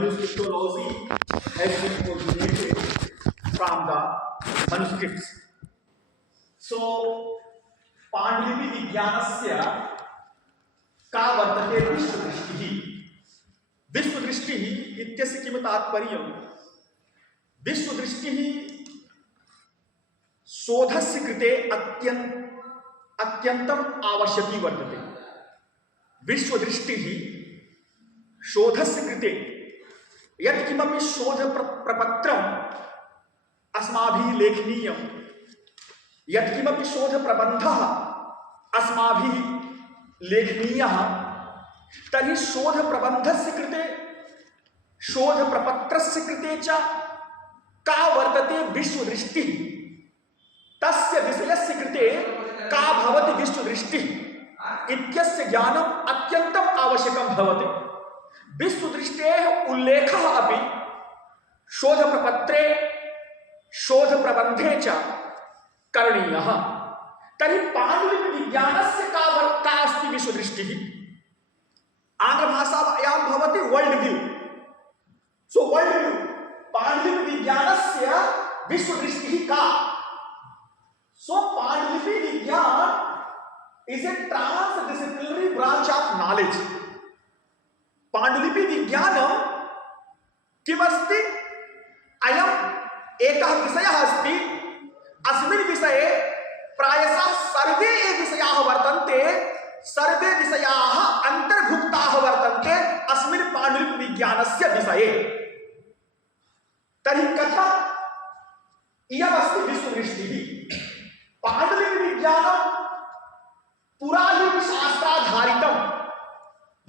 manuscriptology has been originated from the manuscripts. So पांडुलिपि विज्ञानस्य का वर्तते विश्वदृष्टिः. विश्वदृष्टिः इत्यस्य किं तात्पर्यं? विश्वदृष्टिः शोधस्य कृते अत्यन्तम् आवश्यकी वर्तते. विश्वदृष्टिः शोधस्य कृते यत् किमपि शोधप्रपत्रम् अस्माभिः लेखनीयं, यत् किमपि शोधप्रबन्धः अस्माभिः लेखनीयः, तर्हि शोधप्रबन्धस्य कृते शोधप्रपत्रस्य कृते च का वर्तते विश्वदृष्टिः, तस्य विषयस्य कृते का भवति विश्वदृष्टिः इत्यस्य ज्ञानम् अत्यन्तम् आवश्यकं भवति. विश्वदृष्टेः उल्लेखः अपि शोधप्रपत्रे शोधप्रबन्धे च करणीयः. तर्हि पांडुलिपि विज्ञानस्य का अस्ति विश्वदृष्टिः? आंग्लभाषायां भवति world view. So world view, पांडुलिपि विज्ञानस्य विश्वदृष्टिः का? सो पांडुलिपि विज्ञान is a transdisciplinary branch of knowledge. पांडुलिपि विज्ञानं किमस्ति? अयम् एकः विषयः अस्ति. अस्मिन् विषये प्रायशः सर्वे विषयाः वर्तन्ते, सर्वे विषयाः अन्तर्भुक्ताः वर्तन्ते अस्मिन् पांडुलिपि विज्ञानस्य विषये. तर्हि कथम् इयमस्ति विश्वदृष्टिः? पांडुलिपि विज्ञानं पुरालिपिशास्त्राधारितं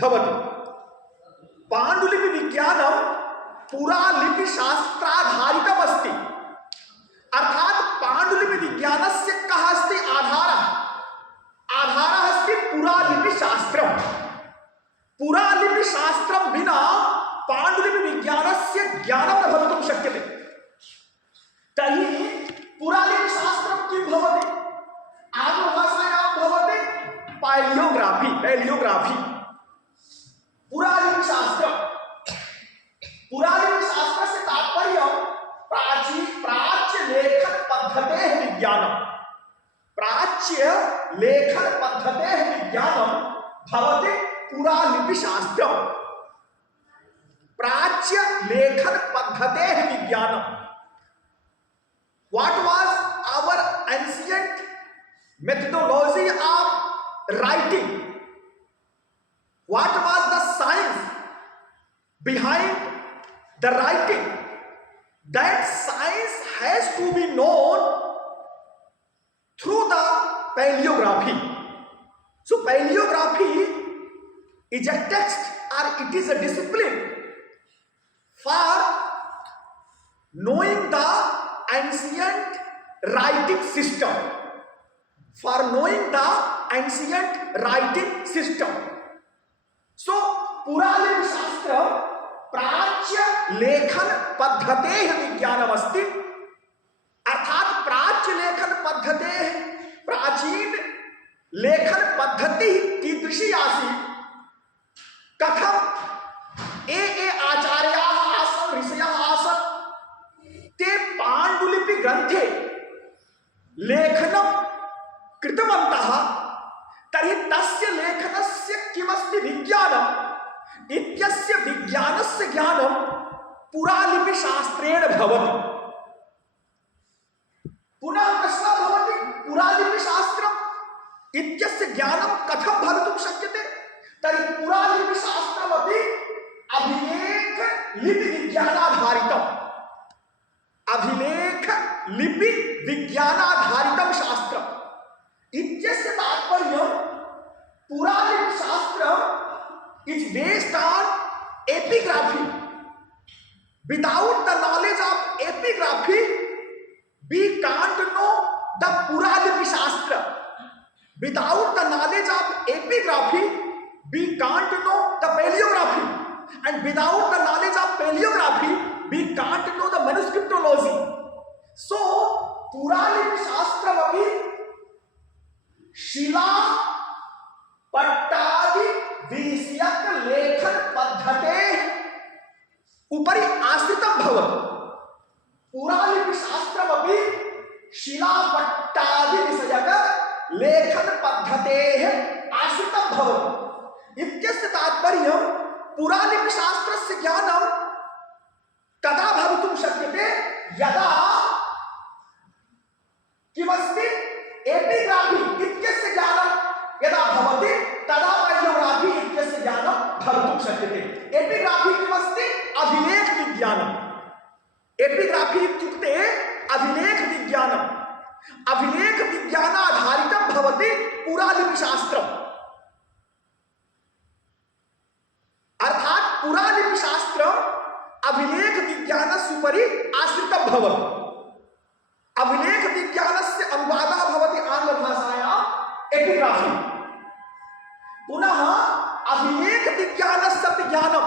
भवति. पांडुलिपि विज्ञानं पुरालिपिशास्त्राधारितम् अस्ति. अर्थात् पांडुलिपि विज्ञानस्य कः अस्ति आधारः? आधारः अस्ति पुरालिपिशास्त्रम्. पुरालिपिशास्त्रं विना पांडुलिपि विज्ञानस्य ज्ञानं न भवितुं शक्यते. तर्हि पुरालिपिशास्त्रं किं भवति? आंग्लभाषायां भवति पैलियोग्राफी. पैलियोग्राफी पुरालिपिशास्त्रं. पुरालिपिशास्त्रस्य तात्पर्यं प्राच्य लेखन पद्धतेः विज्ञानं. प्राच्य लेखन पद्धतेः विज्ञानं भवति पुरालिपिशास्त्रं. प्राच्य लेखन पद्धतेः विज्ञानं. What was our ancient methodology of writing? What was the science behind the writing? That science has to be known through the paleography. So paleography is a text, or it is a discipline for knowing the ancient writing system. For knowing the ancient writing system. So पुरालिपिशास्त्र प्राच्य लेखन पद्धतेः विज्ञानमस्ति. अर्थात प्राच्य लेखन पद्धतेः प्राचीन लेखन पद्धति कीदृशी आसीत्, कथं ये आचार्याः आसन्, ऋषयः आसन्, ते पाण्डुलिपि ग्रन्थे लेखनं कृतवन्तः. तर्हि तस्य लेखनस्य किमस्ति विज्ञानम् इत्यस्य विज्ञानस्य ज्ञानं पुरालिपिशास्त्रेण भवति. पुनः प्रश्नः भवति, पुरालिपिशास्त्रम् इत्यस्य ज्ञानं कथं भवितुं शक्यते? तर्हि पुरालिपिशास्त्रमपि अभिलेखलिपिविज्ञानाधारितम्. अभिलेखलिपिविज्ञानाधारितं शास्त्रम् इत्यस्य तात्पर्यं पुरालिपिशास्त्रम् is based on epigraphy. Without the knowledge of epigraphy, we can't know the Puralipi-shastra. Without the knowledge of epigraphy, we can't know the paleography. And without the knowledge of paleography, we can't know the manuscriptology. So, Puralipi-shastra शिला पट्टादि विषयक लेखन पद्धते उपरि आश्रितं भवति। पुरालिपिशास्त्रमपि शिलापट्टादि विषयक लेखन पद्धतेः आश्रितं भवति। इत्यस्य तात्पर्यं पुरालिपिशास्त्रस्य ज्ञानं तदा भवितुं शक्यते यदा किमस्ति एपिग्राफी इत्यस्य ज्ञानं यदा भवति तदा पैलोग्राफी इत्यस्य ज्ञानं भवितुं शक्यते। एपिग्राफी किमस्ति? अभिलेख विज्ञानम्। एपिग्राफी इत्युक्ते अभिलेख विज्ञानम्। अभिलेख विज्ञानाधारितं भवति पुरालिपिशास्त्रम्। अर्थात् पुरालिपिशास्त्रम् अभिलेख विज्ञानस्योपरि आश्रितं भवति। अभिलेख विज्ञानस्य अनुवादः भवति आङ्ग्लभाषायाम् एपिग्राफी। पुनः अभिलेख विज्ञानस्य ज्ञानं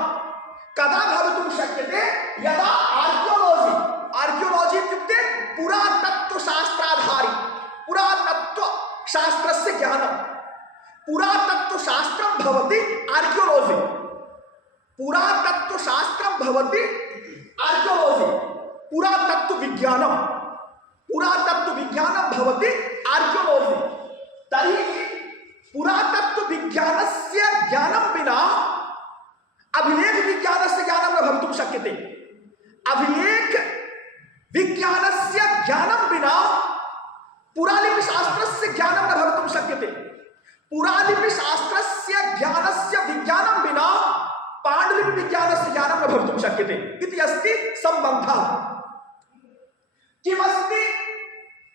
कदा भवितुं शक्यते? यदा आर्कियोलॉजी, आर्कियोलॉजी इत्युक्ते पुरातत्त्वशास्त्राधारी, पुरातत्त्वशास्त्रस्य ज्ञानं, पुरातत्त्वशास्त्रं भवति आर्कियोलॉजी, पुरातत्त्वशास्त्रं भवति आर्कियोलॉजी, पुरातत्त्वविज्ञानं, पुरातत्त्वविज्ञानं भवति आर्कियोलॉजी। तर्हि पुरातत्त्वविज्ञानस्य ज्ञानं विना अभिलेख विज्ञानस्य ज्ञानं न भवितुं शक्यते। अभिलेख विज्ञानस्य ज्ञानं विना पुरालिपिशास्त्रस्य ज्ञानं न भवितुं शक्यते। पुरालिपिशास्त्रस्य ज्ञानस्य विज्ञानं विना पाण्डुलिपि विज्ञानस्य ज्ञानं न भवितुं शक्यते इति अस्ति सम्बन्धः। किमस्ति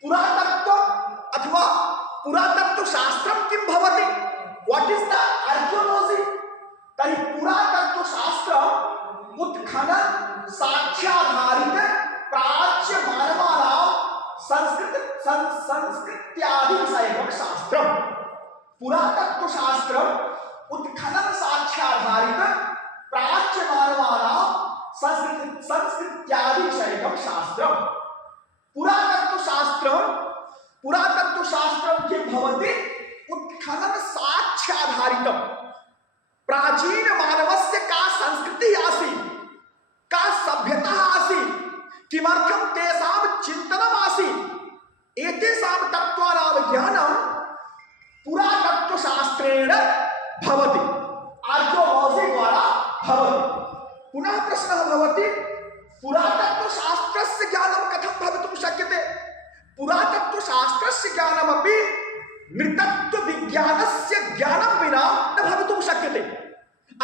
पुरातत्त्व अथवा पुरातत्त्वशास्त्रं किं भवति? What is the archaeology? तर्हि पुरातत्त्वशास्त्रम् उत्खनन साक्ष्याधारित प्राच्य मानवानां संस्कृत्यादि विषयकं शास्त्रम्। पुरातत्त्वशास्त्रम् उत्खनन साक्ष्याधारित प्राच्य मानवानां संस्कृत्यादि विषयकं शास्त्रम्। पुरातत्त्वशास्त्रं किं भवति? उत्खनन साक्ष्याधारितं प्राचीन मानवस्य का संस्कृतिः आसीत्, का सभ्यता आसीत्, किमर्थं तेषां चिन्तनम् आसीत्, एतेषां तत्त्वानां ज्ञानं पुरातत्त्वशास्त्रेण भवति, आर्कियोलॉजी द्वारा भवति। पुनः प्रश्नः भवति, पुरातत्त्वशास्त्रस्य ज्ञानं कथं भवितुं शक्यते? पुरातत्त्वशास्त्रस्य ज्ञानमपि नृतत्वविज्ञानस्य ज्ञानं विना न भवितुं शक्यते।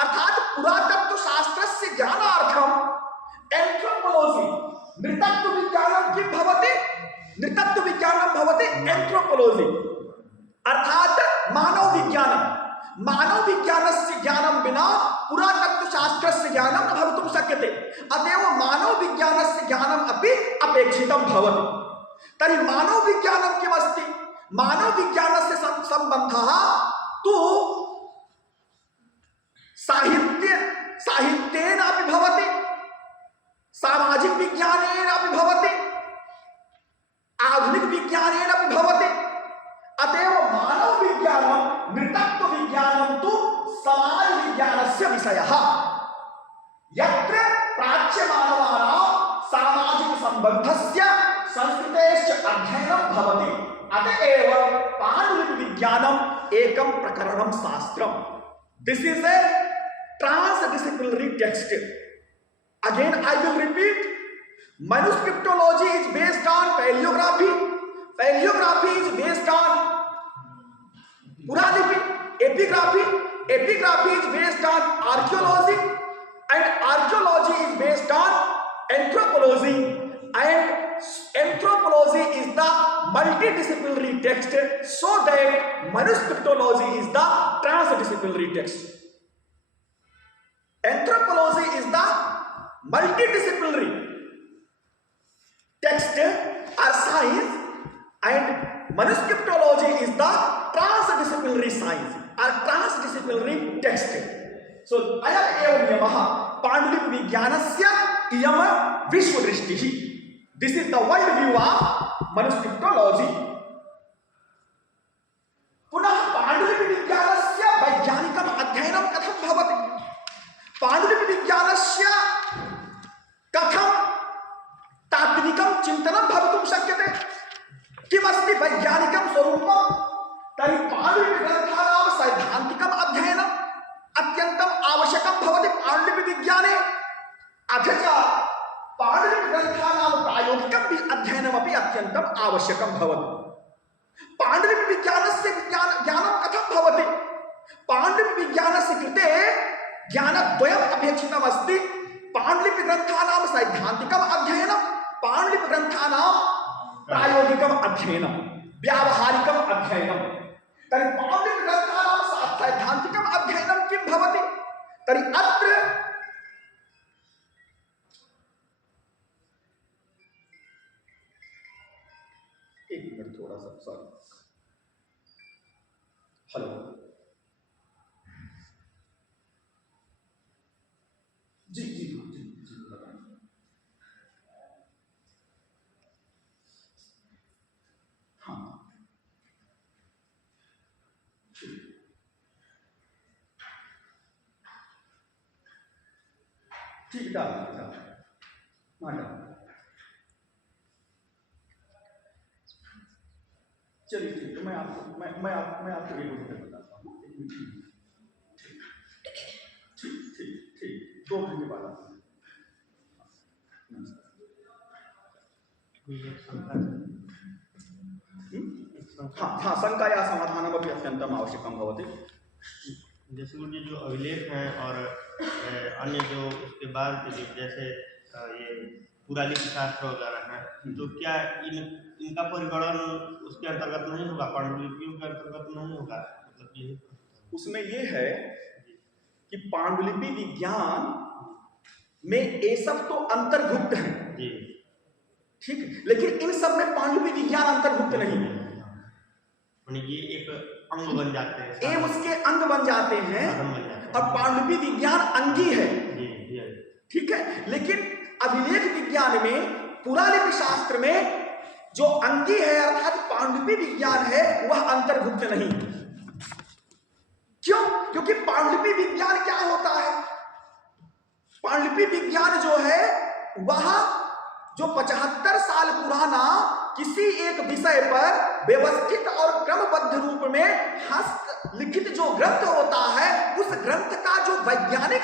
अर्थात् पुरातत्त्वशास्त्रस्य ज्ञानार्थम् एन्थ्रोपोलॉजी, नृतत्वविज्ञानं किं भवति? नृतत्वविज्ञानं भवति एन्थ्रोपोलॉजी, अर्थात् मानवविज्ञानं। मानवविज्ञानस्य ज्ञानं विना पुरातत्त्वशास्त्रस्य ज्ञानं न भवितुं शक्यते। अतएव मानवविज्ञानस्य ज्ञानम् अपि अपेक्षितं भवति। तर्हि मानवविज्ञानं किमस्ति? मानवविज्ञानस्य सम्बन्धः तु साहित्येन अपि भवति, सामाजिक विज्ञानेन अपि भवति, आधुनिक विज्ञानेन अपि भवति। अतएव मानवविज्ञानं नृतत्वविज्ञानं तु समाजविज्ञानस्य विषयः। यत्र प्राच्यमानवानां सामाजिकसम्बन्धस्य संस्कृतेश्च अध्ययनं भवति, अतएव पाण्डुलिपिविज्ञानम् एकं प्रकरणं शास्त्रम्। This is a transdisciplinary text. Again I will repeat, manuscriptology is based on paleography, paleography is based on puralipi, epigraphy is based on archaeology, and archaeology is based on anthropology, and anthropology is the multidisciplinary text, so that manuscriptology is the transdisciplinary text. Anthropology is the multidisciplinary text or science, and manuscriptology is the transdisciplinary science or transdisciplinary text. So ayam eva niyamah पाण्डुलिपिविज्ञानस्य इयम विश्वदृष्टिः. This is the world view of manuscriptology. पुनः पाण्डुलिपिविज्ञानस्य वैज्ञानिकम् अध्ययनं कथं भवति? पाण्डुलिपिविज्ञानस्य अथ च पाण्डुलिपिग्रन्थानां प्रायोगिकम् अध्ययनमपि अत्यन्तम् आवश्यकं भवति। पाण्डुलिपिविज्ञानस्य ज्ञानं कथं भवति? पाण्डुलिपिविज्ञानस्य कृते ज्ञानद्वयम् अपेक्षितमस्ति। पाण्डुलिपिग्रन्थानां सैद्धान्तिकम् अध्ययनं, पाण्डुलिपिग्रन्थानां प्रायोगिकम् अध्ययनं, व्यावहारिकम् अध्ययनं। तर्हि पाण्डुलिपिग्रन्थानां सैद्धान्तिकम् अध्ययनं किं भवति? तर्हि अत्र एक मिनट, थोड़ा सा सॉरी, हेलो, जी जी जी जी बताएं। हाँ ठीक, डाल हाँ डाल, चलिए ठीक। तो मैं आपको एक उदाहरण बताता हूँ। ठीक ठीक ठीक, 2 घंटे बाद आता हूँ। हाँ, शंकाया समाधानमपि अत्यन्तम् आवश्यकं भवति। जैसे गुरु जी जो अभिलेख हैं और अन्य जो उसके बाद जैसे ये पुरालिपि शास्त्र वगैरह हैं, तो क्या इनका परिगणन उसके अंतर्गत नहीं होगा, पांडुलिपियों के अंतर्गत नहीं होगा? मतलब ये उसमें ये है कि पांडुलिपि विज्ञान में ये सब तो अंतर्भुक्त है जी, ठीक, लेकिन इन सब में पांडुलिपि विज्ञान अंतर्भुक्त नहीं है। ये एक अंग बन जाते हैं, ये उसके अंग बन जाते हैं और पांडुलिपि विज्ञान अंगी है, ठीक है। लेकिन अभिलेख विज्ञान में, पुरालिपि शास्त्र में जो अंगी है अर्थात पांडुलिपि विज्ञान है, वह अंतर्भुक्त नहीं। क्यों? क्योंकि पांडुलिपि विज्ञान क्या होता है? पांडुलिपि विज्ञान जो है वह जो 75 साल पुराना किसी एक विषय पर व्यवस्थित और क्रमबद्ध रूप में हस्तलिखित जो ग्रंथ होता है, उस ग्रंथ का जो वैज्ञानिक